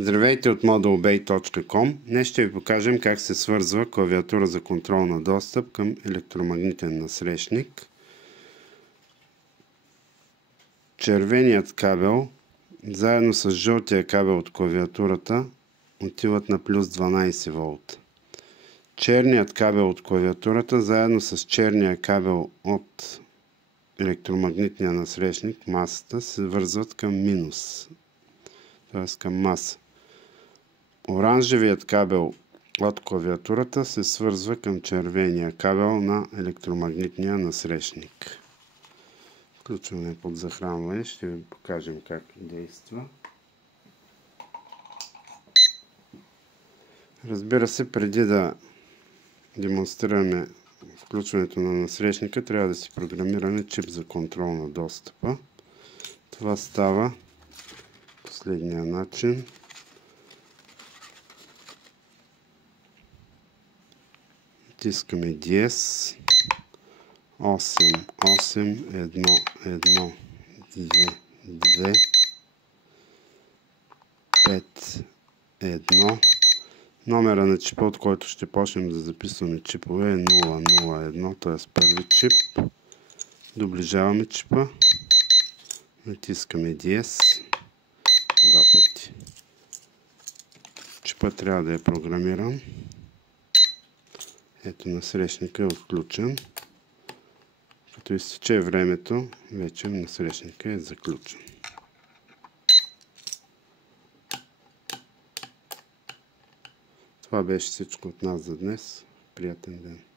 Здравейте от modulbay.com. Днес ще ви покажем как се свързва клавиатура за контрол на достъп към електромагнитен насрещник. Червеният кабел заедно с жълтия кабел от клавиатурата отиват на плюс 12 волта. Черният кабел от клавиатурата заедно с черния кабел от електромагнитния насрещник, масата, се вързват към минус, т.е. към маса. Оранжевият кабел от клавиатурата се свързва към червения кабел на електромагнитния насрещник. Включваме под захранване, ще ви покажем как действа. Разбира се, преди да демонстрираме включването на насрещника, трябва да си програмираме чип за контрол на достъпа. Това става последния начин. Натискаме DS 8, 8, 1, 1, 2, 2, 5, 1. Номера на чипа, от който ще почнем да записваме чипове, е 001, т.е. първи чип. Доближаваме чипа. Натискаме DS два пъти. Чипа трябва да е програмиран. Ето, насрещника е отключен. Като изтече времето, вече насрещника е заключен. Това беше всичко от нас за днес. Приятен ден!